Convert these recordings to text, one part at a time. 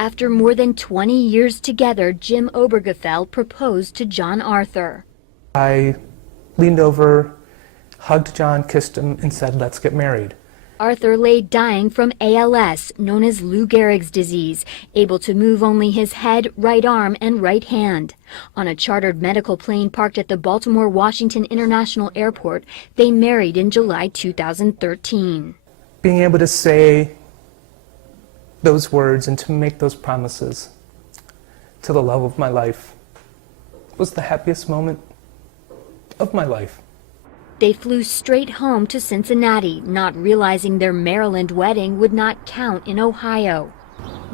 After more than 20 years together, Jim Obergefell proposed to John Arthur. I leaned over, hugged John, kissed him, and said, "Let's get married." Arthur lay dying from ALS, known as Lou Gehrig's disease, able to move only his head, right arm, and right hand. On a chartered medical plane parked at the Baltimore-Washington International Airport, they married in July 2013. Being able to say those words and to make those promises to the love of my life was the happiest moment of my life. They flew straight home to Cincinnati, not realizing their Maryland wedding would not count in Ohio.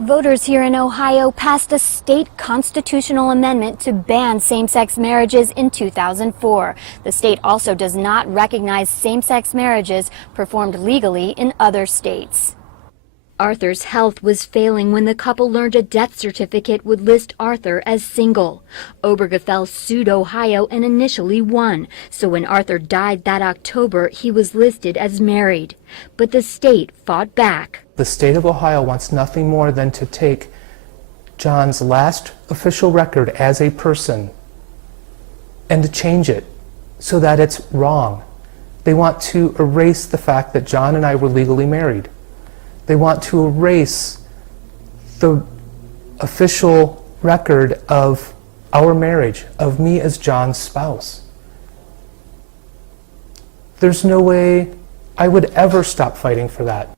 Voters here in Ohio passed a state constitutional amendment to ban same-sex marriages in 2004. The state also does not recognize same-sex marriages performed legally in other states. Arthur's health was failing when the couple learned a death certificate would list Arthur as single. Obergefell sued Ohio and initially won, so when Arthur died that October, he was listed as married. But the state fought back. The state of Ohio wants nothing more than to take John's last official record as a person and to change it so that it's wrong. They want to erase the fact that John and I were legally married. They want to erase the official record of our marriage, of me as John's spouse. There's no way I would ever stop fighting for that.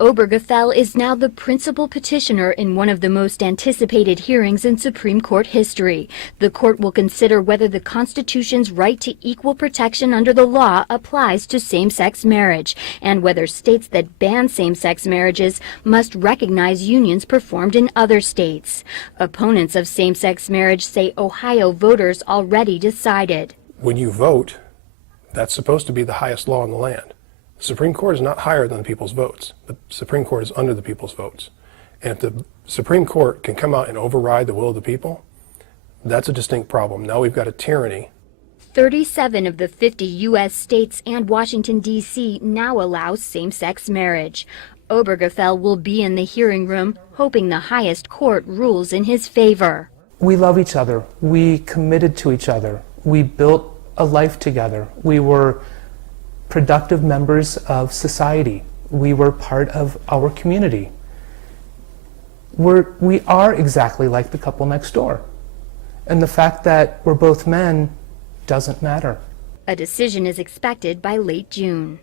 Obergefell is now the principal petitioner in one of the most anticipated hearings in Supreme Court history. The court will consider whether the Constitution's right to equal protection under the law applies to same-sex marriage, and whether states that ban same-sex marriages must recognize unions performed in other states. Opponents of same-sex marriage say Ohio voters already decided. When you vote, that's supposed to be the highest law in the land. The Supreme Court is not higher than the people's votes. The Supreme Court is under the people's votes. And if the Supreme Court can come out and override the will of the people, that's a distinct problem. Now we've got a tyranny. 37 of the 50 U.S. states and Washington, D.C. now allow same-sex marriage. Obergefell will be in the hearing room, hoping the highest court rules in his favor. We love each other. We committed to each other. We built a life together. We were productive members of society. We were part of our community. We are exactly like the couple next door. And the fact that we're both men doesn't matter. A decision is expected by late June.